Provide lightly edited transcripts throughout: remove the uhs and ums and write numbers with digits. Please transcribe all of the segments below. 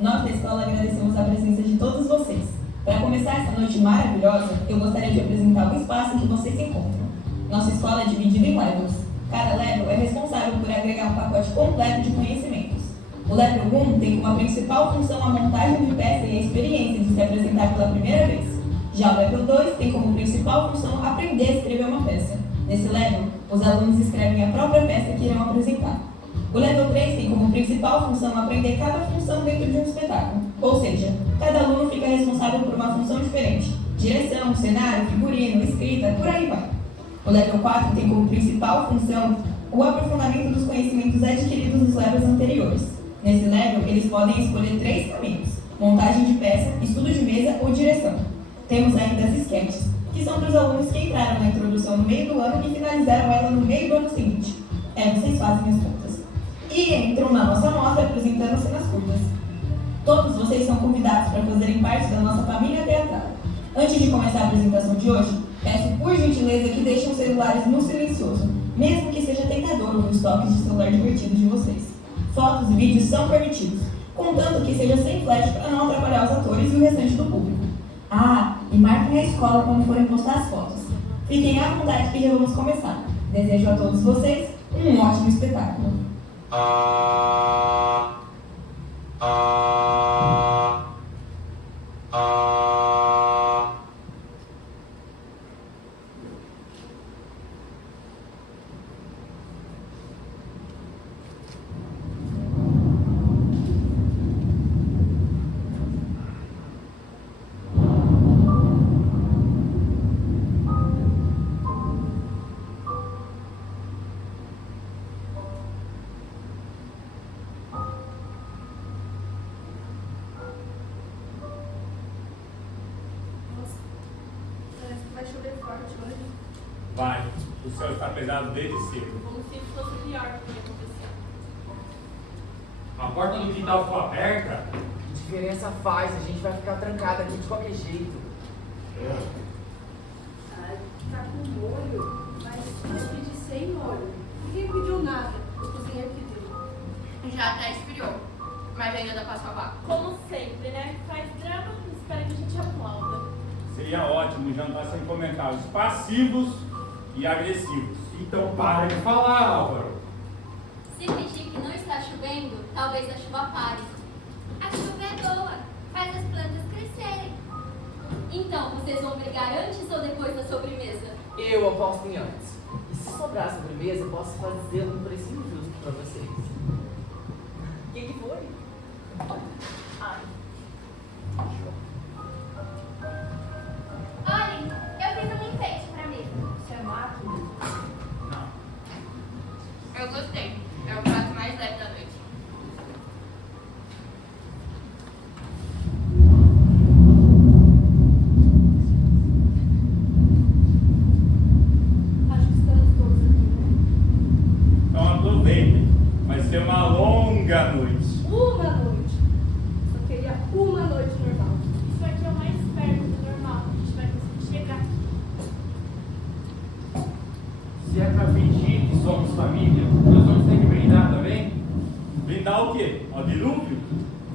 Nós da escola agradecemos a presença de todos vocês. Para começar essa noite maravilhosa, eu gostaria de apresentar o espaço em que vocês se encontram. Nossa escola é dividida em levels. Cada level é responsável por agregar um pacote completo de conhecimentos. O level 1 tem como principal função a montagem de peça e a experiência de se apresentar pela primeira vez. Já o level 2 tem como principal função aprender a escrever uma peça. Nesse level, os alunos escrevem a própria peça que irão apresentar. O level 3 tem como principal função aprender cada função dentro de um espetáculo. Ou seja, cada aluno fica responsável por uma função diferente. Direção, cenário, figurino, escrita, por aí vai. O level 4 tem como principal função o aprofundamento dos conhecimentos adquiridos nos levels anteriores. Nesse level, eles podem escolher 3 caminhos: montagem de peça, estudo de mesa ou direção. Temos ainda as sketches, que são para os alunos que entraram na introdução no meio do ano e finalizaram ela no meio do ano seguinte. Vocês fazem as contas. E entram na nossa mostra apresentando cenas curtas. Todos vocês são convidados para fazerem parte da nossa família teatral. Antes de começar a apresentação de hoje, peço por gentileza que deixem os celulares no silencioso, mesmo que seja tentador ouvir os toques de celular divertidos de vocês. Fotos e vídeos são permitidos, contanto que seja sem flash para não atrapalhar os atores e o restante do público. E marquem a escola quando forem postar as fotos. Fiquem à vontade que já vamos começar. Desejo a todos vocês um ótimo espetáculo. Vai, o céu está pesado desde cedo. Como se fosse pior do que ia acontecer. A porta do quintal ficou aberta. Que diferença faz? A gente vai ficar trancado aqui de qualquer jeito. Tá com molho, mas eu pedi sem molho. Ninguém pediu nada, o cozinheiro pediu. Já até esfriou, mas ainda dá pra salvar. Como sempre, né? Faz drama e espera que a gente aplauda. Seria ótimo jantar sem comentários passivos e agressivos. Então para de falar, Álvaro. Se fingir que não está chovendo, talvez a chuva pare. A chuva é boa, faz as plantas crescerem. Então, vocês vão brigar antes ou depois da sobremesa? Eu aposto em antes. E se sobrar a sobremesa, eu posso fazer um precinho justo pra vocês. O que foi? Olhem, eu fiz um enfeite pra mesa. Isso é máquina? Eu gostei. É o prato mais leve da noite. Acho que estamos todos aqui, né? Então aproveitem, vai ser uma longa noite. Uma noite. Só queria uma noite normal. Isso aqui é o mais perto do normal. A gente vai conseguir chegar. Se é pra fingir que somos família, nós vamos ter que brindar também? Brindar o quê? Ao dilúvio?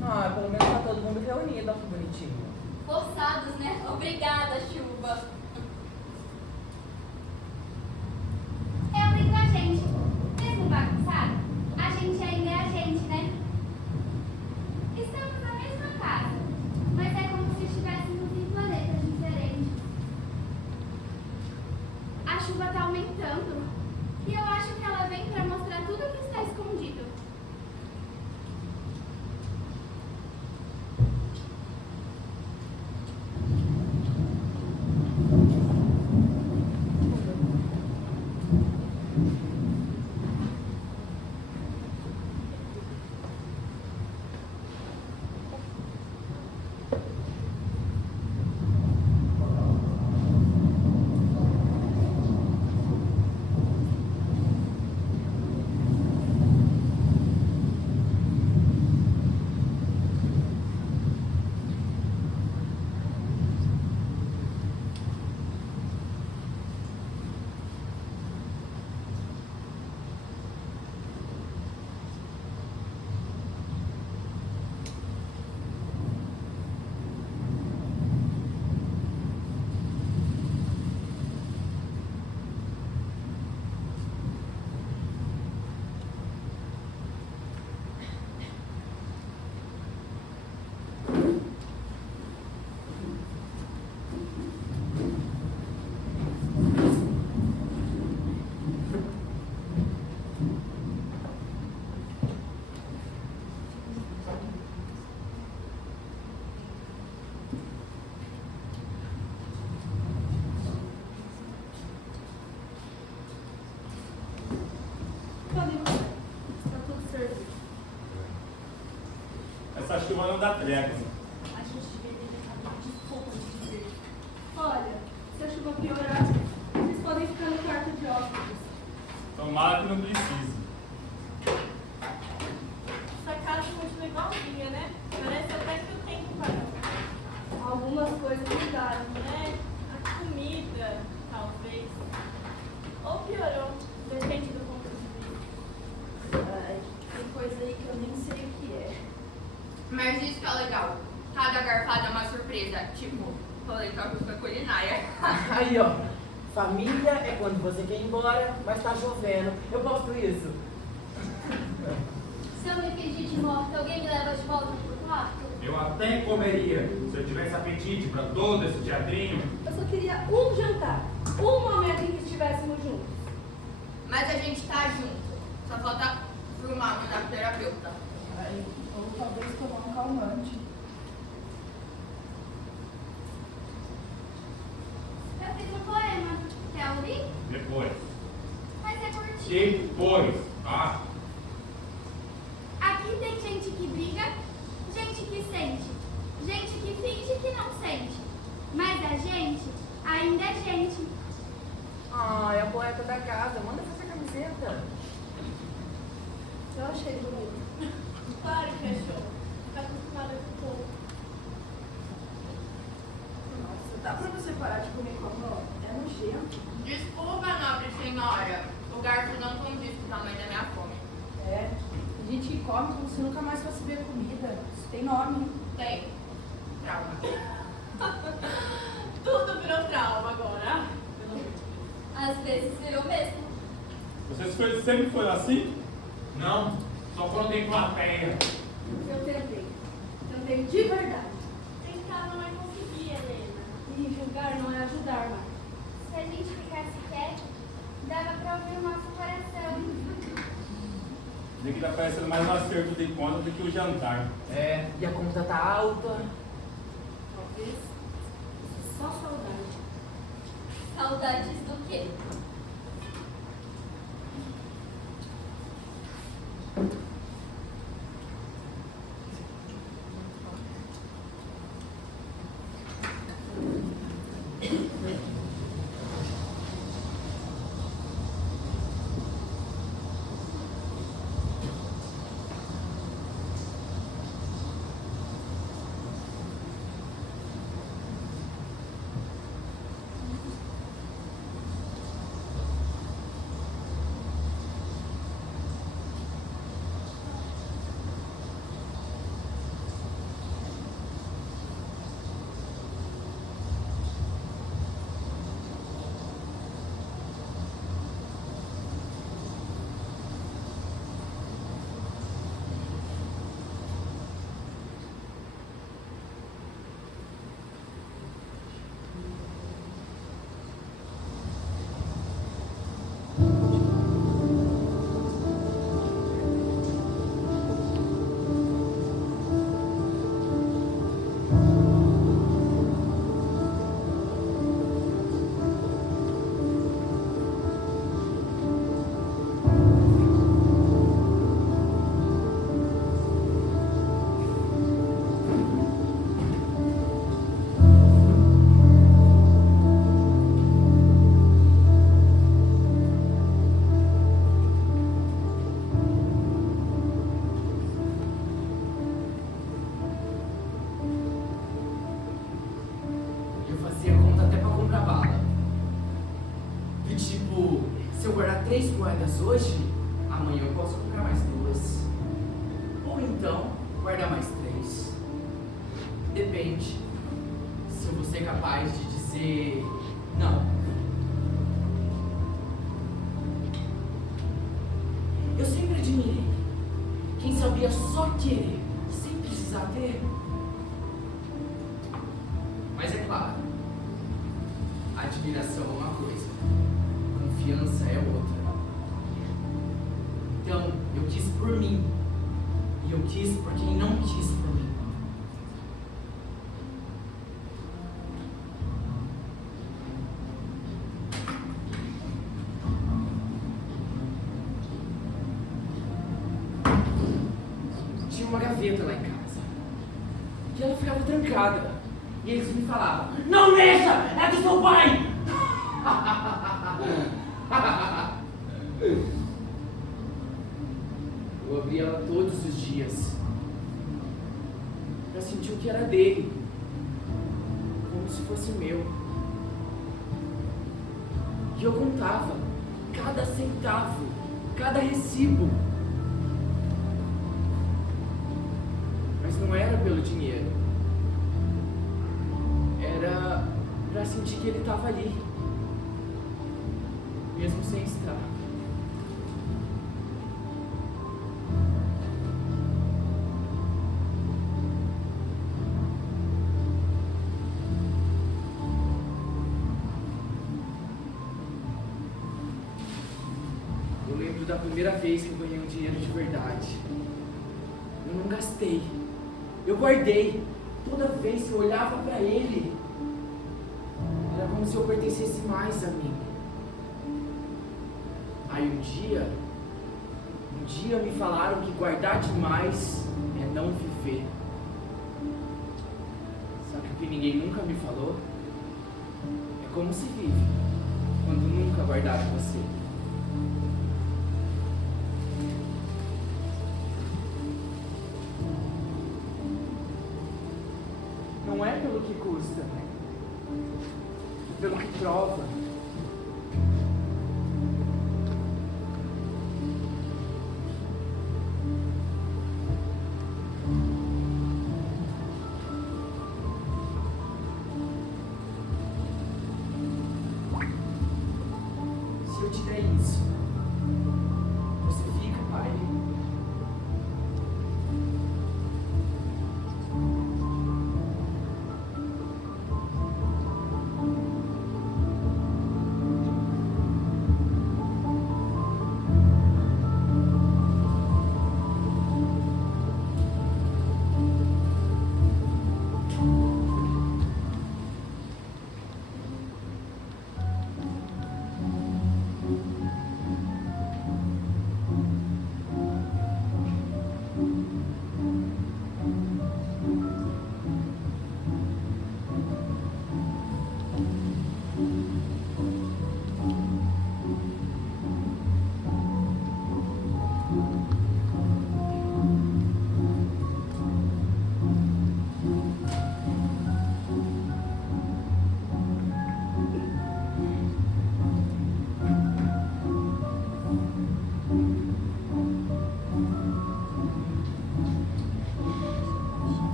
Pelo menos tá todo mundo reunido, ó, que bonitinho. Forçados, né? Obrigada, chuva. Eu brindo a gente. Mesmo bagunçado, a gente ainda é a gente, né? Estamos na mesma casa, mas é como se estivéssemos em planetas diferentes. A chuva tá aumentando e eu acho que ela vem para mostrar tudo o que está escondido. chuva não dá trégua. A gente deveria acabar de roupa de ver. Olha, se a chuva piorar, vocês podem ficar no quarto de hóspedes. Tomara que não precise. Essa casa continua igualzinha, né? Parece até que o tempo parou. Algumas coisas mudaram, Né? A comida, talvez. Ou piorou, depende do ponto de vista. Ai, tem coisa aí que eu nem sei o que é. Mas isso que é legal. Cada garfada é uma surpresa. Tipo, falei com a busca culinária. Aí, ó. Família é quando você quer ir embora, mas tá chovendo. Eu posto isso. Se eu me fingir de morta, alguém me leva de volta pro quarto? Eu até comeria se eu tivesse apetite para todo esse teatrinho. Eu só queria um jantar, um momento em que estivéssemos juntos. Mas a gente tá junto. Só falta filmar mandar pro terapeuta. Ai, ou talvez tomar um calmante. Eu fiz um poema. Quer ouvir? Depois. Mas é curtinho. Depois. Ah, Aqui tem gente que briga, gente que sente, gente que finge que não sente. Mas a gente ainda é gente. Ah, é o poeta da casa. Manda fazer camiseta. Eu achei bonito. Claro que achou. Tá acostumada com o povo. Nossa, dá pra você parar de comer com a mão? É nojento. Desculpa, nobre senhora. O garfo não condiz com o tamanho da minha fome. É, tem gente que come como se nunca mais fosse ver comida. Isso tem nome. Tem. Trauma. Tudo virou trauma agora. Às vezes virou mesmo. vocês sempre foram assim? Não, só quando tem plateia. Eu tentei. Tentei de verdade. Tentava, mas não conseguia, Helena. E julgar não é ajudar mais. Se a gente ficasse quieto, dava pra ouvir o nosso coração. Dizer que tá parecendo mais um acerto de conta do que o jantar. É, e a conta tá alta. Talvez só saudade. Saudades do quê? Eu fazia conta até pra comprar bala. Do tipo, se eu guardar 3 moedas hoje, amanhã eu posso comprar mais 2. Ou então, guardar mais 3. Depende. Se eu vou ser capaz de dizer não. Eu sempre admirei quem sabia só querer, sem precisar ter. Mas é claro, admiração é uma coisa, confiança é outra. Então, eu quis por mim, e eu quis por quem não quis por mim. Tinha uma gaveta lá em casa. que ela ficava trancada. E eles me falavam: não mexa, é do seu pai! Eu abri ela todos os dias pra sentir o que era dele, como se fosse meu. E eu contava cada centavo, cada recibo. Mas não era pelo dinheiro. Era pra sentir que ele estava ali, mesmo sem estar. Eu lembro da primeira vez que eu ganhei um dinheiro de verdade. Eu não gastei, eu guardei. Toda vez que eu olhava para ele, era como se eu pertencesse mais a mim. Aí um dia me falaram que guardar demais é não viver. Só que o que ninguém nunca me falou é como se vive quando nunca guardaram você. Não é pelo que custa, é pelo que prova. Se eu te der isso, você fica, pai?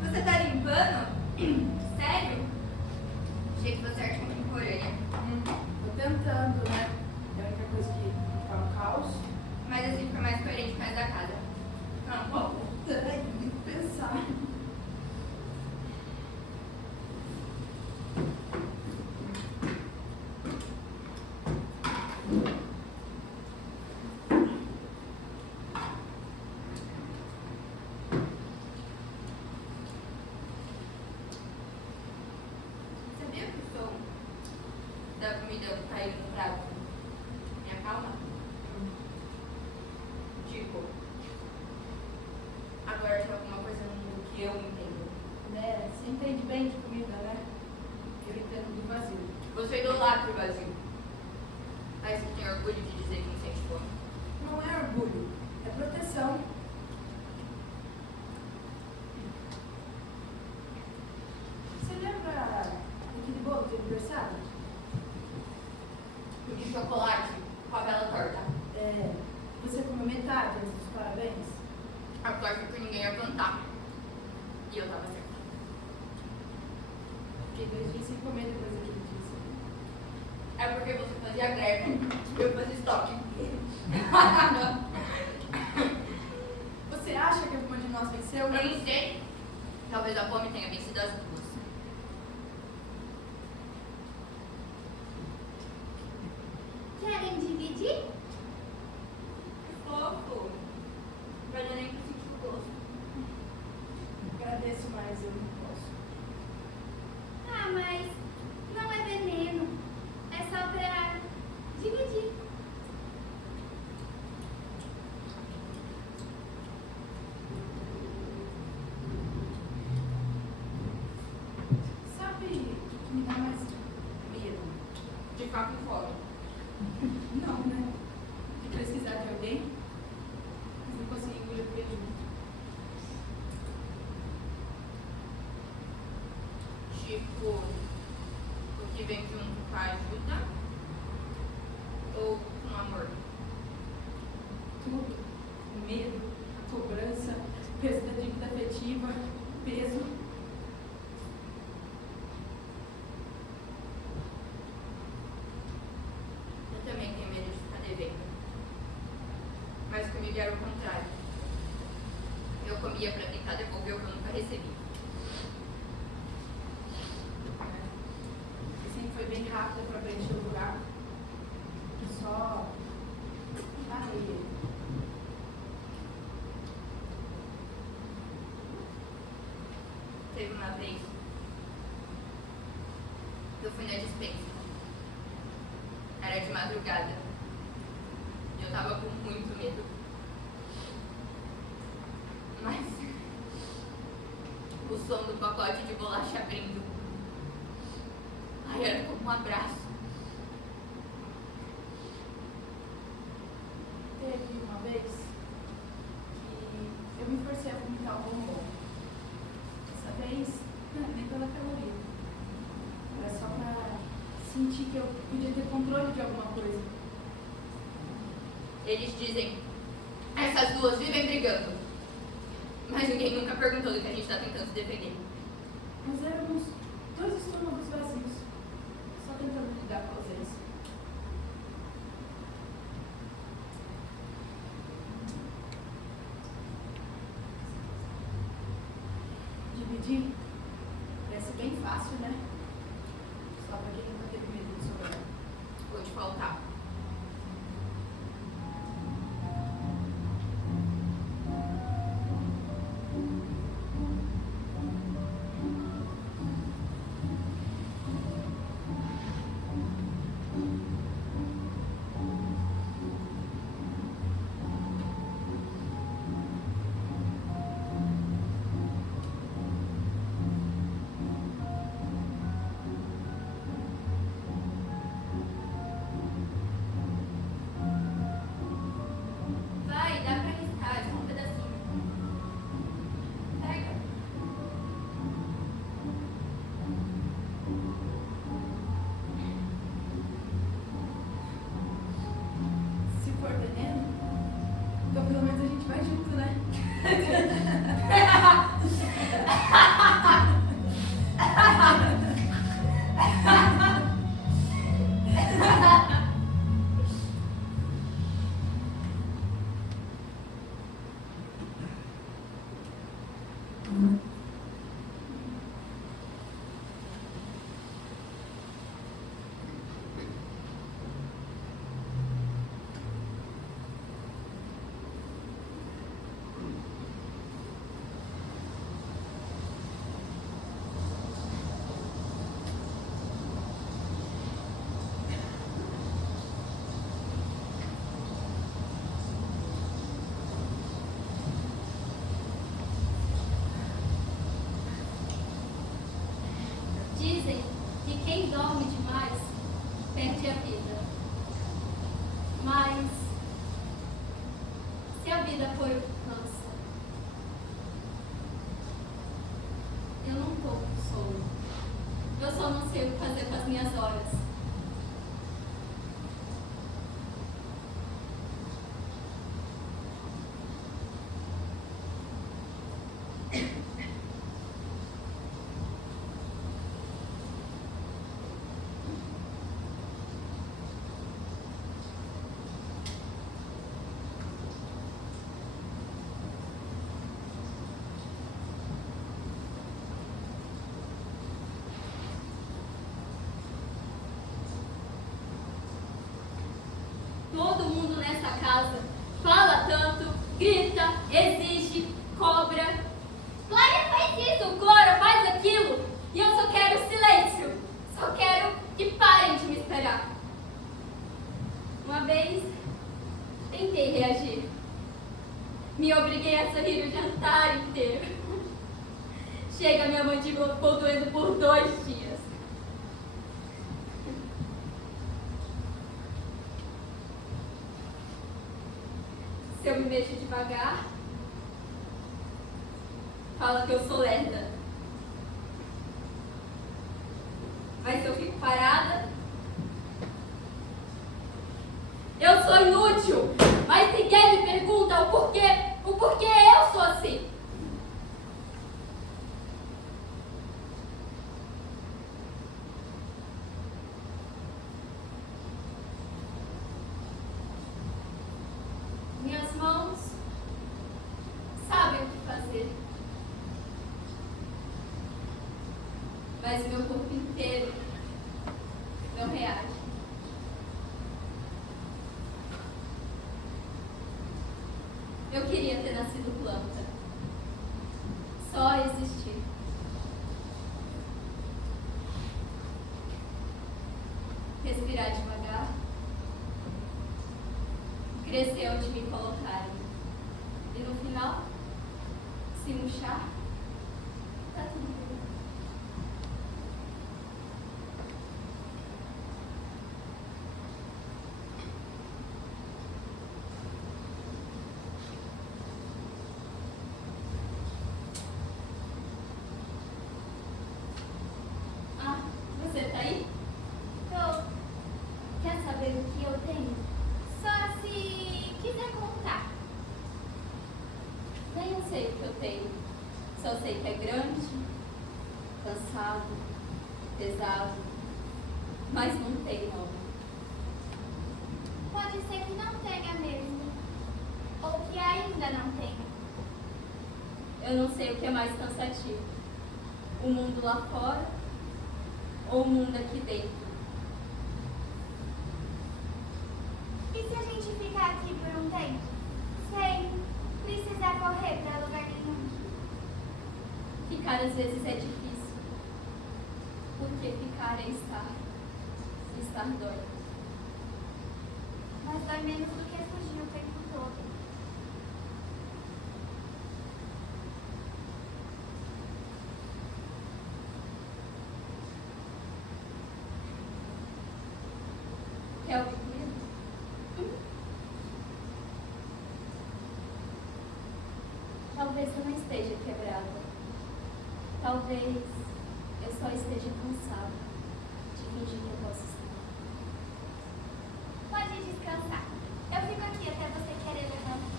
Você tá limpando? Sério? Achei que fosse arte contemporânea. Tô tentando, né? É a única coisa que tá um caos. Mas assim fica mais coerente com mais da casa. Não, pô. Peraí, tem que pensar. Sabia que o som da comida caindo no prato me acalma? Tipo, agora tem alguma coisa no mundo que eu entendo. Né? Você entende bem de comida, né? Eu entendo do vazio. Você idolatra o vazio. Aí você tem orgulho de dizer que não sente fome. Não é orgulho, é proteção. Você lembra daquele bolo de aniversário? O de chocolate com a bela torta. É, você comeu metade antes dos parabéns? A torta que ninguém ia cantar. E eu tava certa. Fiquei 2 dias sem comer depois daquele dia. É porque você fazia greve, eu fazia estoque. Você acha que alguma de nós venceu? Eu não sei. Talvez a fome tenha vencido as duas. Querem dividir? Que fofo. Mas eu nem sentir o gosto. eu não posso. Ah, mas não é veneno. É só pra dividir. Sabe o que me dá mais medo? De ficar com fome. Não, né? De precisar de alguém, mas não conseguir engolir o junto. Tipo, o que vem junto com a ajuda ou com amor? Tudo. O medo, a cobrança, o peso da dívida afetiva, o peso. Eu também tenho medo de ficar devendo. Mas comigo era o contrário. Eu comia pra tentar devolver o que eu nunca recebi. Você sempre foi bem rápida para preencher o buraco. Eu só parei ele. Teve uma vez que eu fui na despensa. Era de madrugada. E eu tava com muito medo. Mas o som do pacote de bolacha abrindo. Ai, era como um abraço. Teve uma vez que eu me forcei a vomitar o bombom. Dessa vez, não, nem pela caloria. Era só pra sentir que eu podia ter controle de alguma coisa. Eles dizem, essas duas vivem brigando. Mas ninguém nunca perguntou do que a gente tá tentando se defender. Mas éramos dois estômagos vazios, só tentando lidar com a ausência. Dividir parece bem fácil, né? Só pra quem nunca teve medo de sobrar. Vou te faltar. Vai, dá pra arriscar, só um pedacinho. Pega. Se for veneno, então pelo menos a gente vai junto, né? Dizem que quem dorme demais perde a vida. Mas se a vida for cansa, eu não tô com sono. Eu só não sei o que fazer com as minhas horas. Todo mundo nessa casa fala tanto, grita, exige, cobra. Glória faz isso! Cora Chega, minha mandíbula ficou doendo por 2 dias. Se eu me mexo devagar, fala que eu sou lerda. Mas se eu fico parada, eu sou inútil. Mas ninguém me pergunta o porquê eu sou assim. Minhas mãos sabem o que fazer, mas o meu corpo inteiro não reage. Eu queria ter nascido planta, só existir. Respirar devagar, crescer onde me colocarem. E no final, se murchar, tá tudo bem. Ah, você tá aí? Tô. Quer saber o que eu tenho? Só se quiser contar. Nem eu sei o que eu tenho. Só sei que é grande, cansado, pesado, mas não tem nome. Pode ser que não tenha mesmo. Ou que ainda não tenha. Eu não sei o que é mais cansativo. O mundo lá fora ou o mundo aqui dentro. E se a gente ficar aqui por um tempo? Sem precisar correr pra lugar nenhum? Ficar às vezes é difícil. Porque ficar é estar. Estar dói. Mas dói menos do que fugir o tempo todo. Quer ouvir comigo? Talvez eu não esteja quebrada. Talvez eu só esteja cansada de fingir que eu posso estar. Pode descansar. Eu fico aqui até você querer levantar.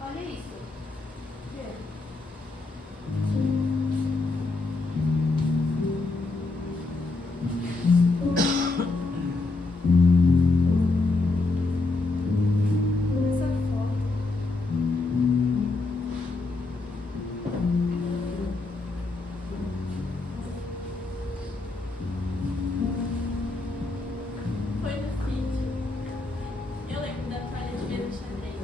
Olha isso. Essa foto. Foi no sítio. Eu lembro da toalha de mesa xadrez.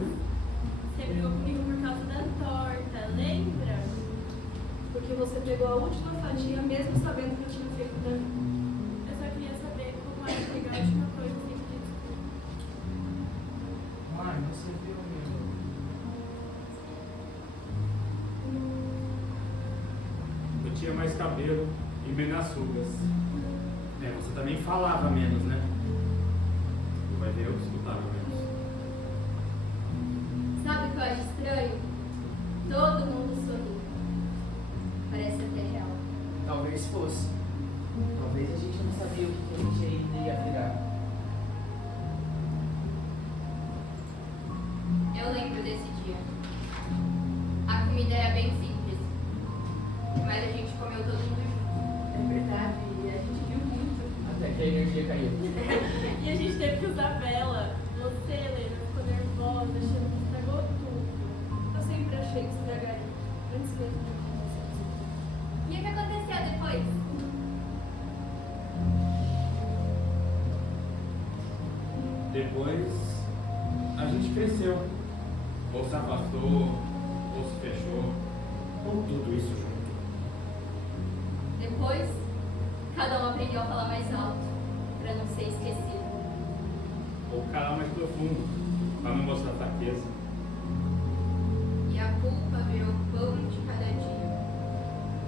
Você brigou comigo por causa da torta, lembra? Porque você pegou a última fatia mesmo sabendo que eu tinha feito pra mim. Eu só queria saber como era pegar a última coisa sem pedir desculpa. Mãe, você viu mesmo? Eu tinha mais cabelo e menos rugas. Você também falava menos, né? Tu vai ver, eu escutava menos. Sabe o que eu acho estranho? Todo mundo sorri. Parece até real. Talvez fosse. Talvez a gente não sabia o que a gente ia virar. Eu lembro desse dia. A comida era bem simples, mas a gente comeu todo mundo junto. É verdade, e a gente viu muito. Até que a energia caiu. E a gente teve que usar vela. Você, Helena, ficou nervosa, achando que estragou tudo. Eu sempre achei que estragaria, antes mesmo de acontecer. E o que aconteceu depois? Depois, a gente cresceu. Ou se afastou, ou se fechou, ou tudo isso junto. Depois, cada um aprendeu a falar mais alto, para não ser esquecido. Ou calar mais profundo, para não mostrar fraqueza. E a culpa virou pão de cada dia.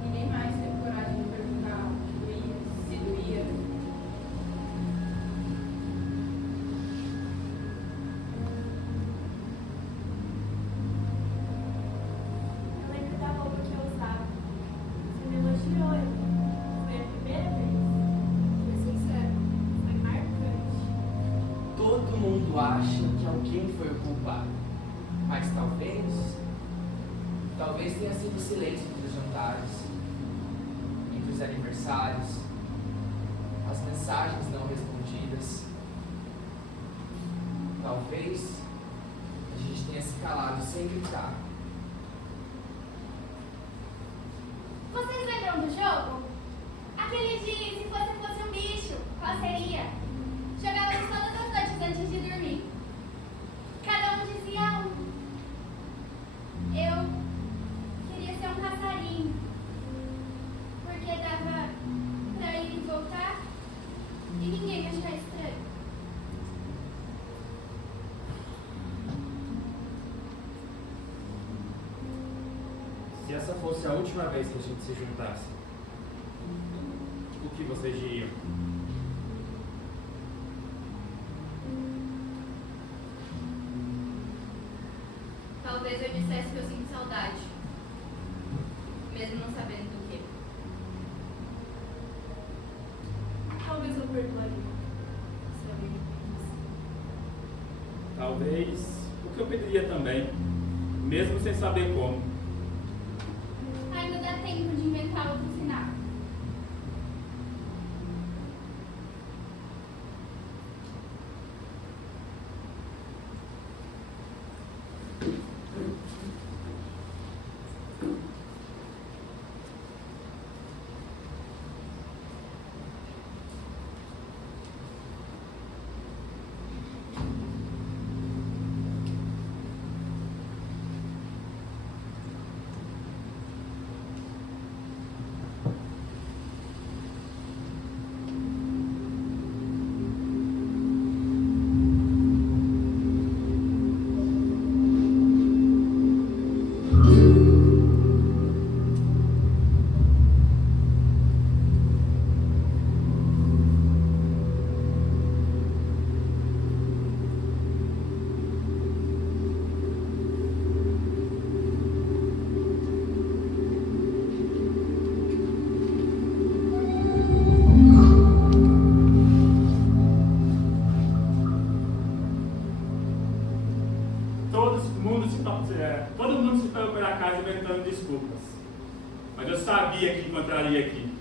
Ninguém mais teve coragem de perguntar o que doía, se doía. Eu lembro da roupa que eu usava. Você me elogiou, Helena. Foi a primeira vez. Foi sincero, foi marcante. Todo mundo acha que alguém foi o culpado. Mas talvez tenha sido o silêncio entre os jantares, entre os aniversários, as mensagens não respondidas. Talvez a gente tenha se calado sem gritar. Vocês lembram do jogo? Aquele de se você fosse um bicho, qual seria? Jogávamos todas as noites antes de dormir. Cada um dizia um. Eu queria ser um passarinho, porque dava pra ir e voltar e ninguém achar estranho. Se essa fosse a última vez que a gente se juntasse, o que vocês diriam? Talvez eu dissesse que eu sinto saudade, mesmo não sabendo do que. Talvez eu perdoaria. Se alguém me pedisse. Talvez o que eu pediria também, mesmo sem saber como. Ainda dá tempo de inventar outro final. Todo mundo se foi para casa inventando desculpas. Mas eu sabia que encontraria aqui.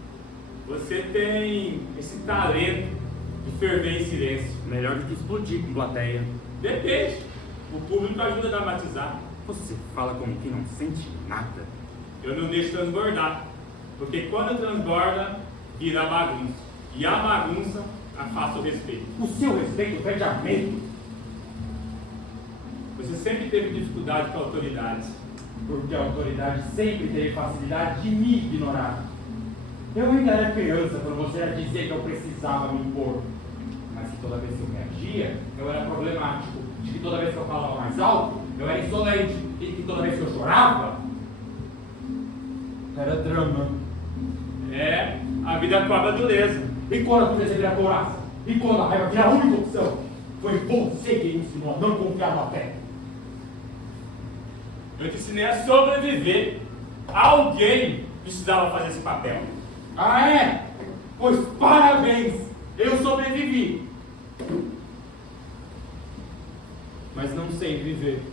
Você tem esse talento de ferver em silêncio. Melhor do que explodir com plateia. Depende. O público ajuda a dramatizar. Você fala como que não sente nada. Eu não deixo transbordar. Porque quando transborda, vira bagunça. E a bagunça afasta o respeito. O seu respeito pede aumento. Você sempre teve dificuldade com autoridades. Porque a autoridade sempre teve facilidade de me ignorar. Eu ainda era criança quando você ia dizer que eu precisava me impor. Mas que toda vez que eu reagia, eu era problemático. De que toda vez que eu falava mais alto, eu era insolente. E que toda vez que eu chorava, era drama. É, a vida cobra dureza. E quando a dureza vira couraça? E quando a raiva vira a única opção? Foi você que me ensinou a não confiar no afeto. Eu te ensinei a sobreviver. Alguém precisava fazer esse papel. Ah, é? Pois parabéns! Eu sobrevivi. Mas não sei viver.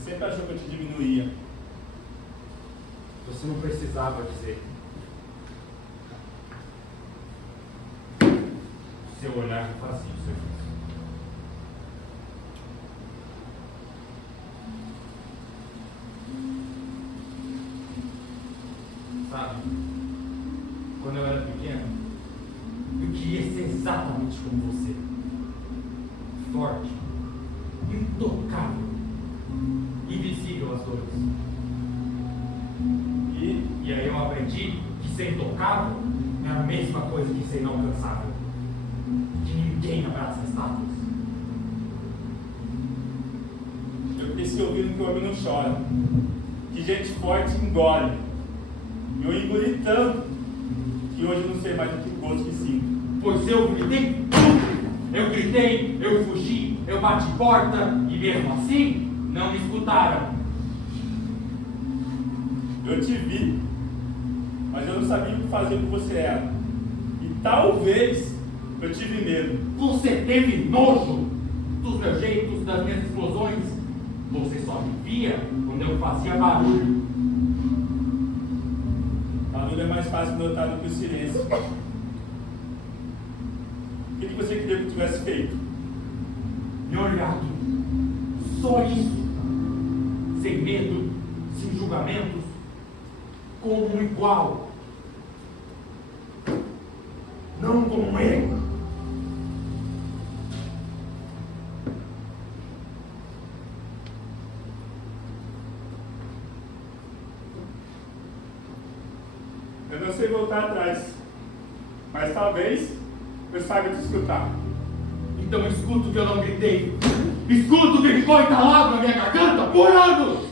Você sempre achou que eu te diminuía. Você não precisava dizer. Seu olhar já fazia o serviço. Sabe, quando eu era pequeno, eu queria ser exatamente como você. Forte, intocável, invisível às dores. E aí eu aprendi que ser intocável é a mesma coisa que ser inalcançável. Que ninguém abraça estátuas. Eu cresci ouvindo que o homem não chora, que gente forte engole. E eu engoli tanto que hoje eu não sei mais o que gosto que sinto. Pois eu gritei tudo. Eu gritei, eu fugi, eu bati porta e mesmo assim não me escutaram. Eu te vi, mas eu não sabia o que fazer com você era. E talvez eu tive medo. Você teve nojo dos meus jeitos, das minhas explosões. Você só me via quando eu fazia barulho. Barulho é mais fácil de notar do que o silêncio. O que você queria que eu tivesse feito? Me olhado. Só isso. Sem medo, sem julgamentos, como um igual. Não como um erro. Eu não sei voltar atrás, mas talvez eu saiba te escutar. Então escuta o que eu não gritei. Escuta o que ficou entalado na minha garganta por anos.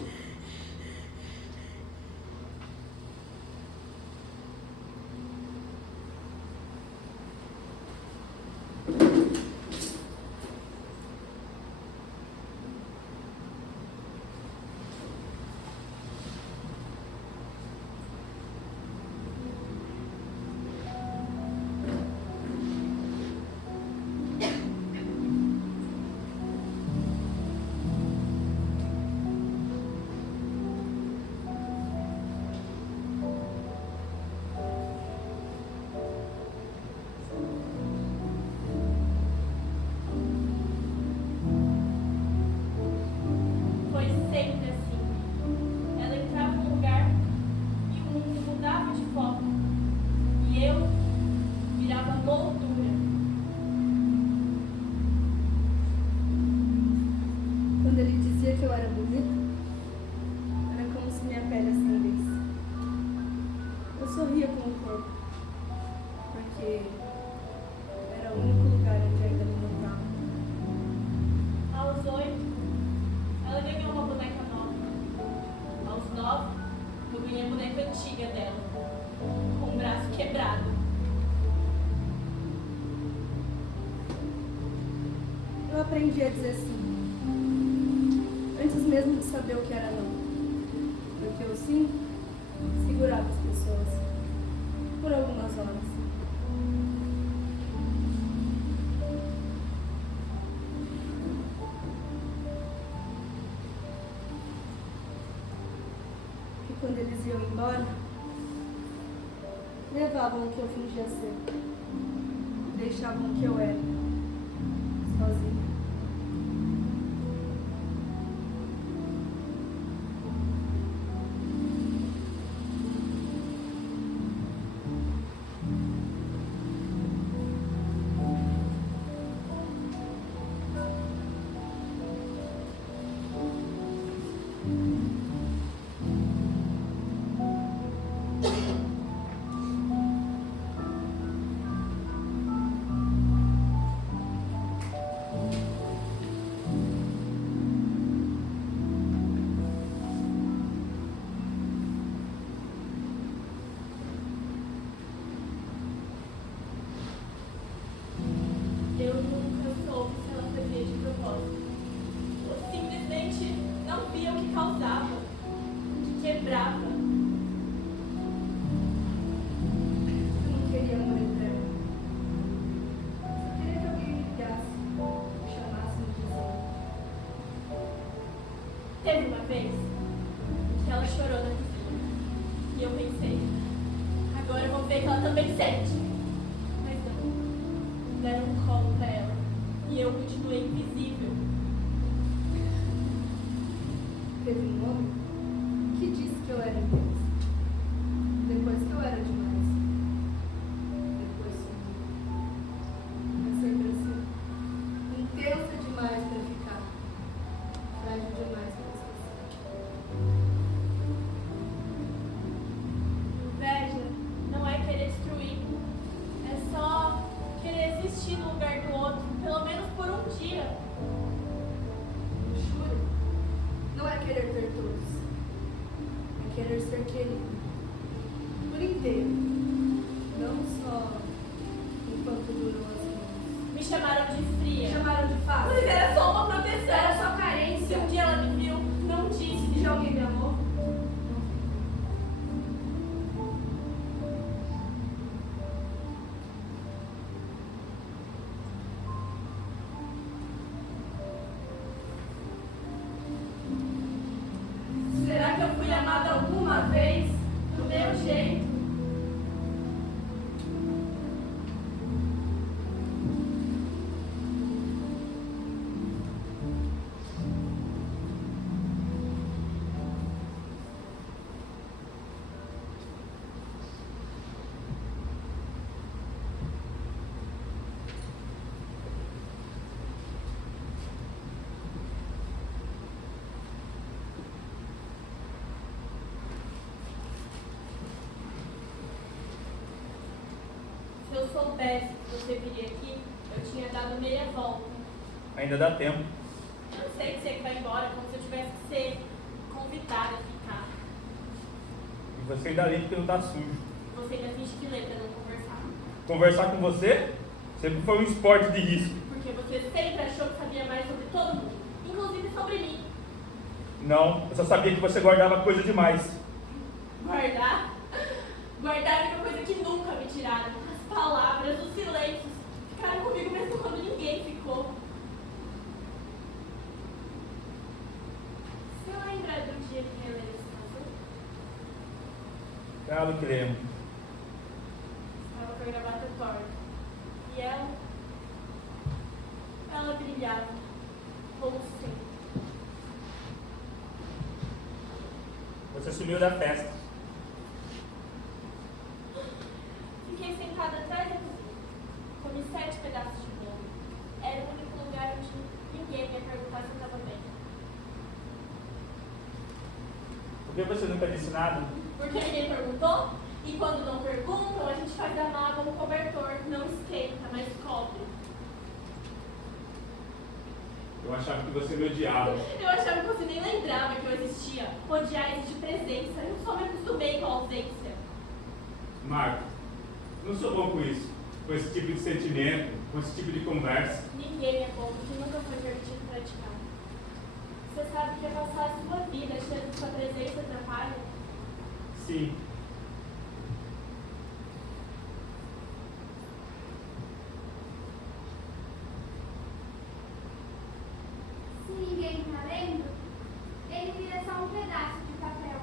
Foi sempre assim. Ela entrava num lugar e o mundo mudava de foco. E eu virava moldura. Quando ele dizia que eu era bonita, era como se minha pele acendesse. Eu sorria com o corpo, porque era o único lugar onde ainda me notava. Aos 8, ela ganhou uma boneca nova. Aos 9, eu ganhei a boneca antiga dela, com o braço quebrado. Eu aprendi a dizer sim, antes mesmo de saber o que era não. Porque o sim segurava as pessoas por algumas horas. E quando eles iam embora, levavam o que eu fingia ser. Deixavam o que eu era, sozinha. Eu nunca soube se ela fazia de propósito. Ou simplesmente não via o que causava, o que quebrava. Eu não queria amor eterno. Só queria que alguém me ligasse, me chamasse, me dizia. Teve uma vez em que ela chorou na cozinha. E eu pensei, agora eu vou ver que ela também sente. Mas não. Deram um colo pra ela. E eu continuei invisível. Teve um homem que disse que eu era intensa. Depois que eu era demais. Depois sumiu. É sempre assim. Intensa demais pra ficar. Frágil demais pra esquecer. Inveja não é querer destruir. É só querer existir no lugar do outro, pelo menos por um dia. Luxúria não é querer ter todos. É querer ser querido. Por inteiro. Não só enquanto duram as mãos. Me chamaram de fria. Me chamaram de fácil. Mas era só uma proteção. Era só Se carência. um dia ela me viu, não disse. Já alguém me amou? Será que eu fui amada alguma vez? Do meu jeito? Se eu soubesse que você viria aqui, eu tinha dado meia volta. Ainda dá tempo. Eu não sei dizer que vai embora, como se eu tivesse que ser convidada a ficar. E você ainda lê porque não tá sujo. Você ainda finge que lê pra não conversar. Conversar com você sempre foi um esporte de risco. Porque você sempre achou que sabia mais sobre todo mundo, inclusive sobre mim. Não, eu só sabia que você guardava coisa demais. Guardar? Guardar é uma coisa que nunca me tiraram. As palavras, os silêncios. Ficaram comigo mesmo quando ninguém ficou. Você lembra do dia que Helena se casou? Claro que lembro. Estava com a gravata torta. E ela brilhava. Como sempre. Você sumiu da festa. Fiquei sentada atrás da cozinha. Comi 7 pedaços de bolo. Era o único lugar onde ninguém ia perguntar se eu estava bem. Por que você nunca disse nada? Porque ninguém perguntou. E quando não perguntam, a gente faz a mágoa no cobertor. Não esquenta, mas cobre. Eu achava que você me odiava. Eu achava que você nem lembrava que eu existia. Odiar existe presença. Eu só me acostumei com a ausência. Marco, não sou bom com isso. Com esse tipo de sentimento, com esse tipo de conversa. Ninguém é bom porque nunca foi permitido praticar. Você sabe que é passar a sua vida achando que sua presença atrapalha? Sim. Se ninguém tá lendo, ele vira só um pedaço de papel.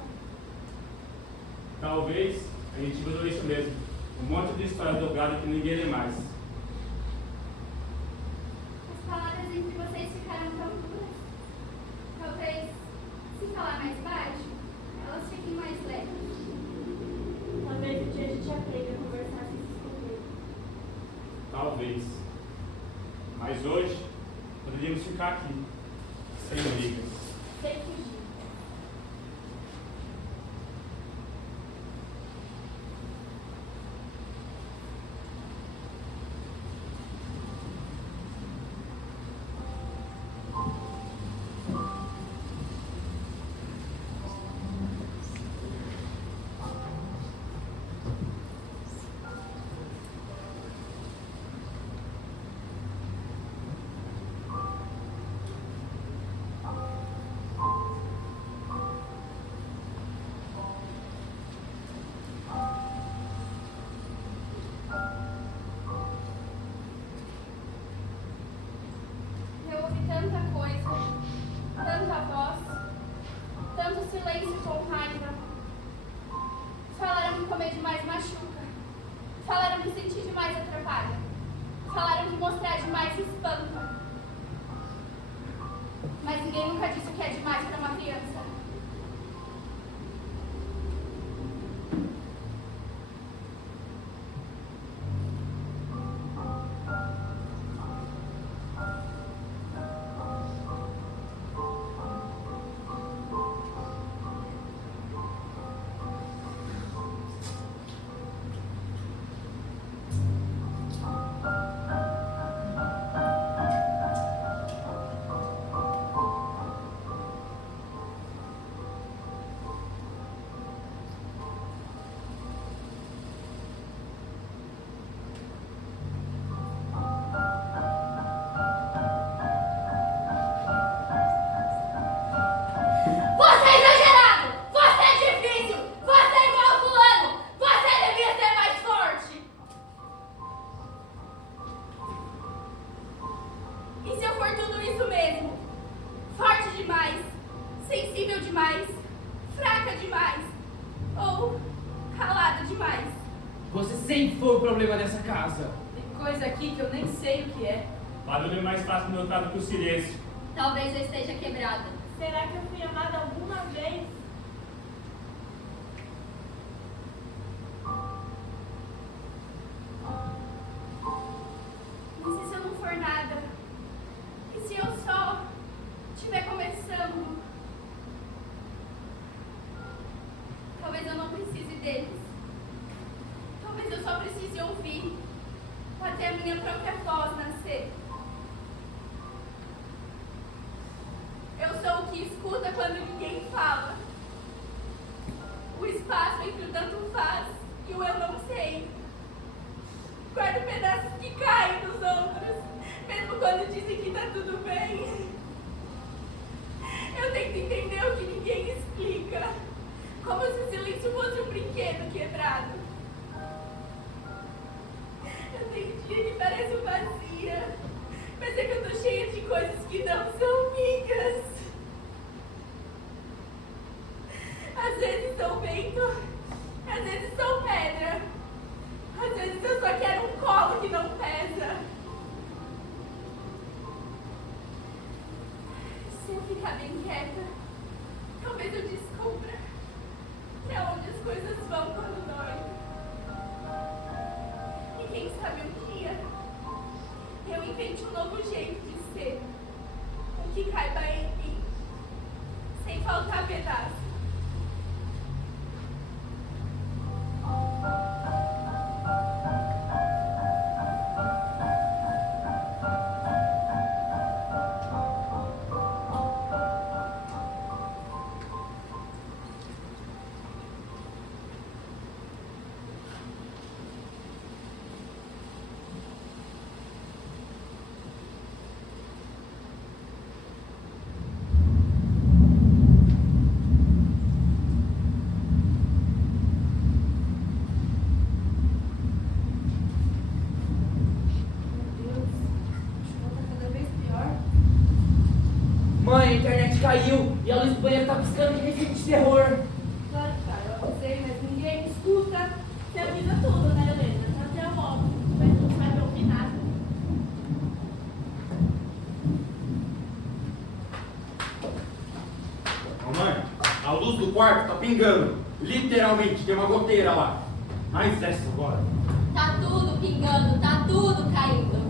Talvez a gente virou isso mesmo. Um monte de história dobrada que ninguém lê mais. As palavras entre vocês ficaram tão duras. Talvez, se falar mais baixo, elas fiquem mais leves. Talvez um dia a gente aprenda a conversar sem se esconder. Talvez. Mas hoje, poderíamos ficar aqui, sem brigas. Sem fugir. Eu ouvi tanta coisa, tanta voz. no silêncio com raiva. Falaram que comer demais machuca. Falaram que sentir demais atrapalha. Falaram que mostrar demais espanta. Mas ninguém nunca disse o que é demais para uma criança. Você sempre foi o problema dessa casa. Tem coisa aqui que eu nem sei o que é. Barulho é mais fácil notado que o silêncio. Talvez eu esteja quebrada. Será que eu fui amada alguma vez? Mas e se eu não for nada? E se eu só estiver começando? Talvez eu não precise deles. Talvez eu só precise ouvir, até a minha própria voz nascer. Eu sou o que escuta quando ninguém fala. O espaço entre o tanto faz e o eu não sei. Guardo pedaços que caem dos outros, mesmo quando dizem que tá tudo bem. Eu tento entender o que ninguém explica, como se o silêncio fosse um brinquedo quebrado. Eu tenho dia que pareço vazia, mas é que eu tô cheia de coisas que não são minhas. Às vezes sou vento, às vezes sou pedra, às vezes eu só quero um colo que não pesa. Se eu ficar bem quieta, talvez eu descubra pra onde as coisas vão quando dói. E quem sabe um dia eu invente um novo jeito de ser, um que caiba em mim, sem faltar pedaço. Mãe, a internet caiu e a luz do banheiro tá piscando que nem filme de terror. Claro, cara, eu sei, mas ninguém me escuta. Você avisa tudo, né, Helena? Até eu volto, mas não vai me ouvir nada. Mamãe, a luz do quarto tá pingando. Literalmente, tem uma goteira lá. Mas essa agora. Tá tudo pingando, tá tudo caindo.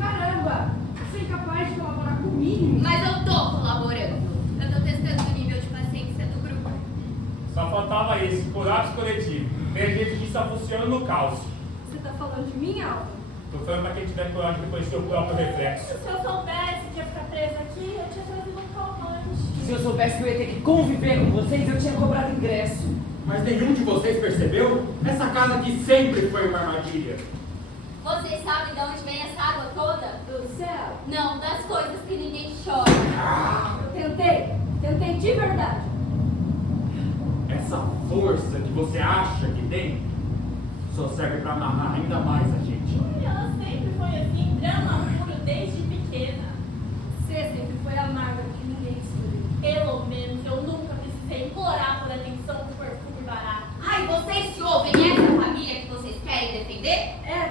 Caramba! Você é incapaz de colaborar com o mínimo? Mas eu tô colaborando. Eu tô testando o nível de paciência do grupo. Só faltava esse, colapso coletivo. Tem gente que só funciona no caos. Você tá falando de mim, Alva? Tô falando pra quem tiver coragem de reconhecer o próprio reflexo. Se eu soubesse que ia ficar presa aqui, eu tinha trazido um calmante. Se eu soubesse que eu ia ter que conviver com vocês, eu tinha cobrado ingresso. Mas nenhum de vocês percebeu? Essa casa aqui sempre foi uma armadilha. Vocês sabem de onde vem essa água toda? Do céu! Não, das coisas que ninguém chora. Eu tentei de verdade. Essa força que você acha que tem só serve pra amarrar ainda mais a gente. Ela sempre foi assim, drama puro desde pequena. Você sempre foi a magra que ninguém escolheu. Pelo menos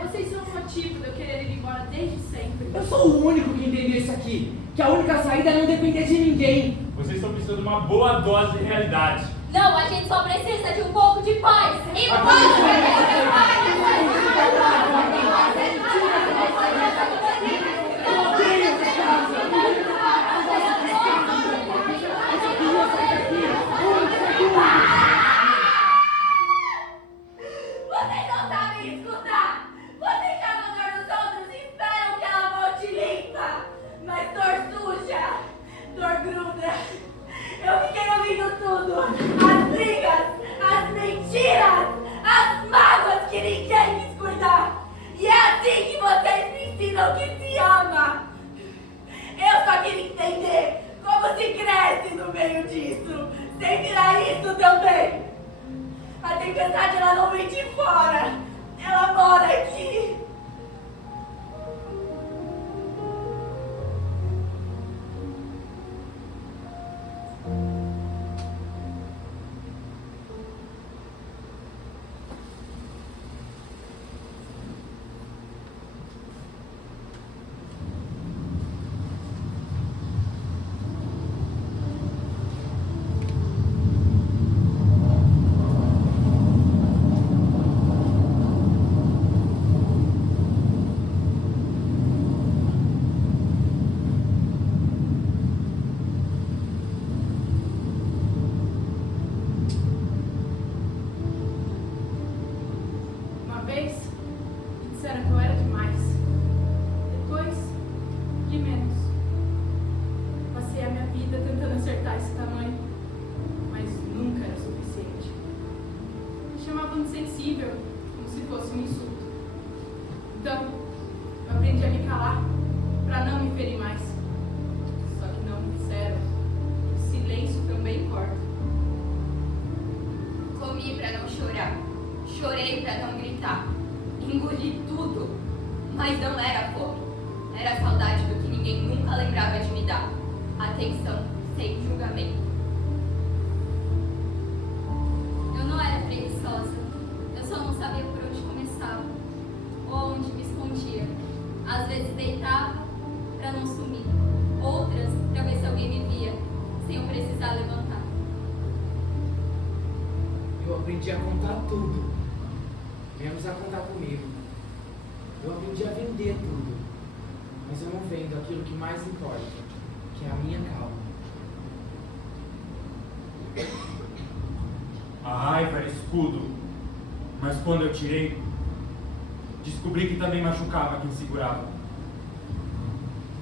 Vocês são o motivo de eu querer ir embora desde sempre. Eu sou o único que entendeu isso aqui. Que a única saída é não depender de ninguém. Vocês estão precisando de uma boa dose de realidade. Não, a gente só precisa de um pouco de paz. E Vocês não sabem escutar! Vocês jogam dor nos outros e esperam que ela volte limpa! Mas dor suja, dor gruda. Eu fiquei ouvindo tudo! As brigas, as mentiras, as mágoas que ninguém quis cuidar! E é assim que vocês me ensinam que se ama! Eu só queria entender como se cresce no meio disso, sem virar isso também! A tempestade, ela não vem de fora. Ela mora aqui. Uma vez, me disseram que eu era demais. Depois, de menos. Passei a minha vida tentando acertar esse tamanho, mas nunca era o suficiente. Me chamavam de sensível, como se fosse um insulto. Então, eu aprendi a me calar, para não me ferir mais. Só que não me disseram que o silêncio também corta. Comi pra não chorar. Chorei pra não gritar. Engoli tudo. Mas não era fome. Era saudade do que ninguém nunca lembrava de me dar. Atenção, sem julgamento. eu não era preguiçosa. Eu só não sabia por onde começava. Ou onde me escondia. Às vezes deitava pra não sumir. Outras pra ver se alguém me via, sem eu precisar levantar. Eu aprendi a contar tudo, menos a contar comigo. Eu aprendi a vender tudo, mas eu não vendo aquilo que mais importa, que é a minha calma. A raiva era escudo, mas quando eu tirei, descobri que também machucava quem segurava.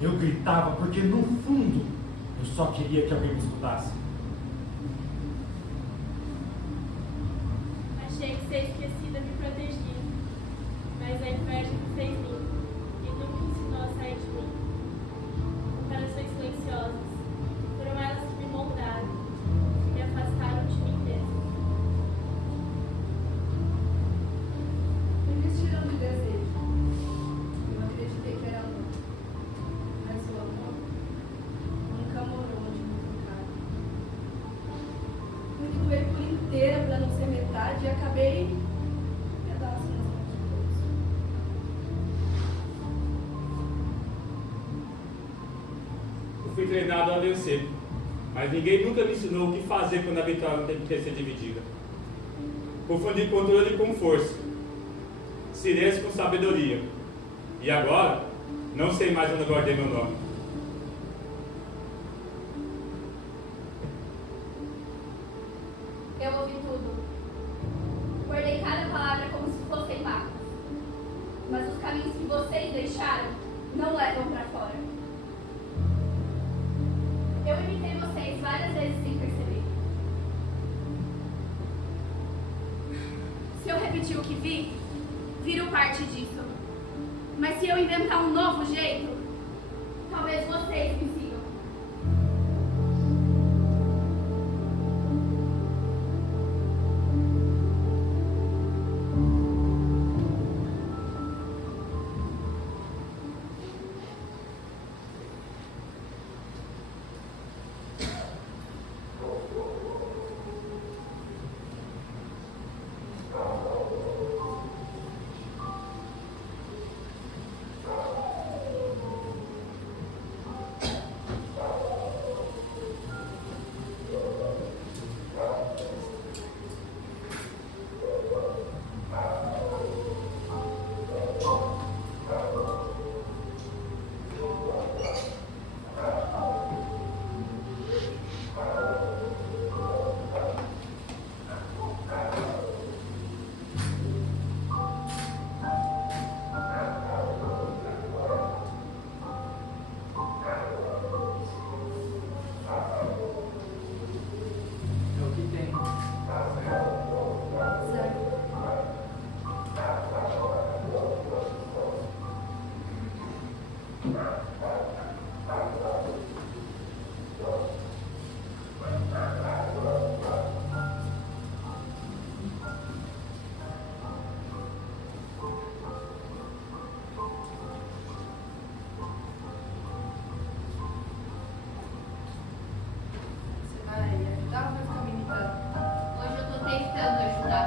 Eu gritava porque no fundo eu só queria que alguém me escutasse. Achei que ser esquecida me protegia, mas a inveja me fez mim e nunca ensinou a sair de mim. Comparações silenciosas, foram elas que me moldaram, que me afastaram de mim mesma. Me vestiram de desejo. Eu acreditei que era amor. Mas o amor nunca morou onde me trocaram. Fui doer por inteira pra não ser metade e acabei pedaço nas mãos de todos. Eu fui treinado a vencer, mas ninguém nunca me ensinou o que fazer quando a vitória tem que ser dividida. Confundi controle com força, silêncio com sabedoria. E agora, não sei mais onde guardei meu nome. Eu ouvi tudo. Guardei cada palavra como se fossem mágoas. Mas os caminhos que vocês deixaram não levam pra fora. Eu imitei vocês várias vezes sem perceber. Se eu repetir o que vi, viro parte disso. Mas se eu inventar um novo jeito, talvez vocês me sigam. Você vai ajudar ou vai ficar me imitando? Hoje eu tô tentando ajudar.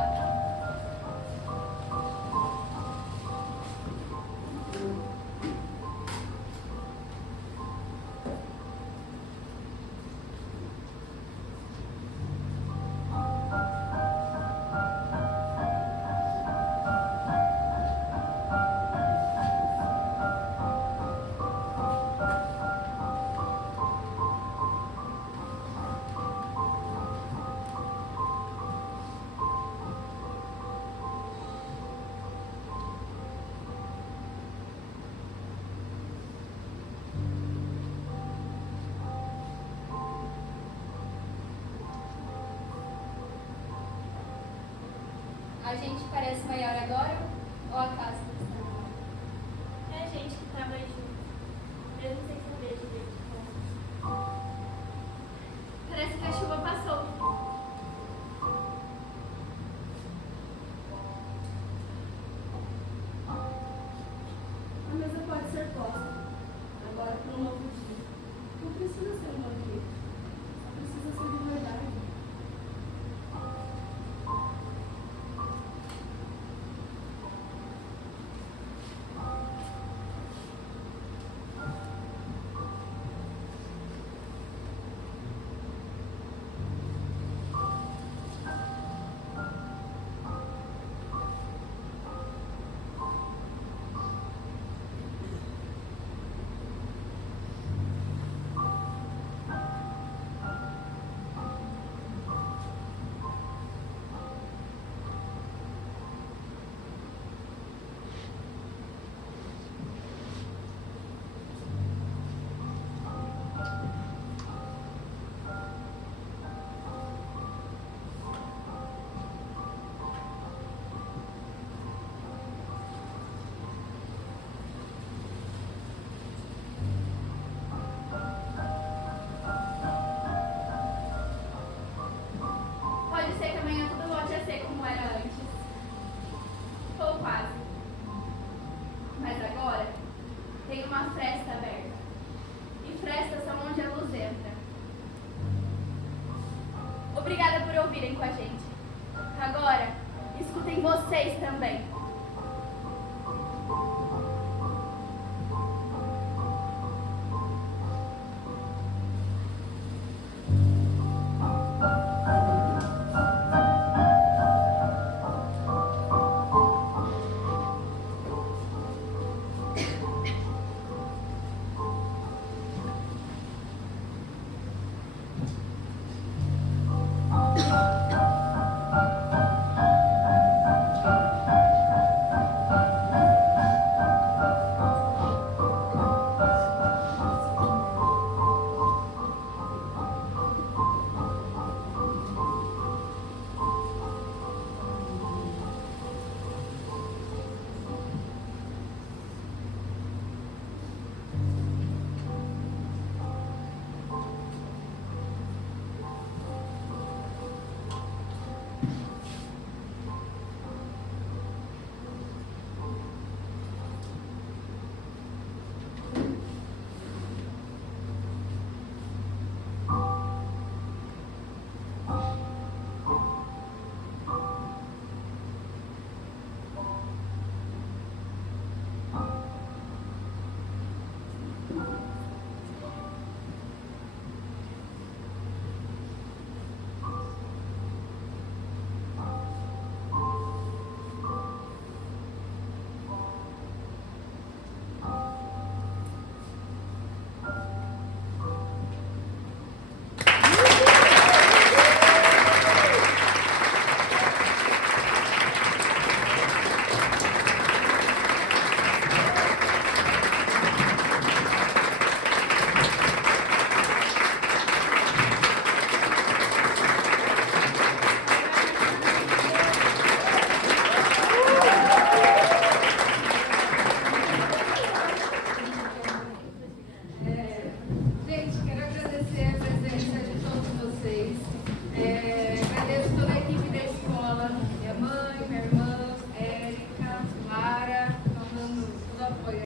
A gente parece maior agora ou acaso não está? É a gente que tá mais junto, mesmo sem saber direito como. Parece que a chuva passou. A mesa pode ser posta. Agora para um novo dia. Não precisa ser um banquete. Só precisa ser de verdade. Pode ser que amanhã tudo volte a ser como era antes. Ou quase. Mas agora tem uma fresta aberta. E frestas são onde a luz entra. Obrigada por ouvirem com a gente. Agora, escutem vocês também.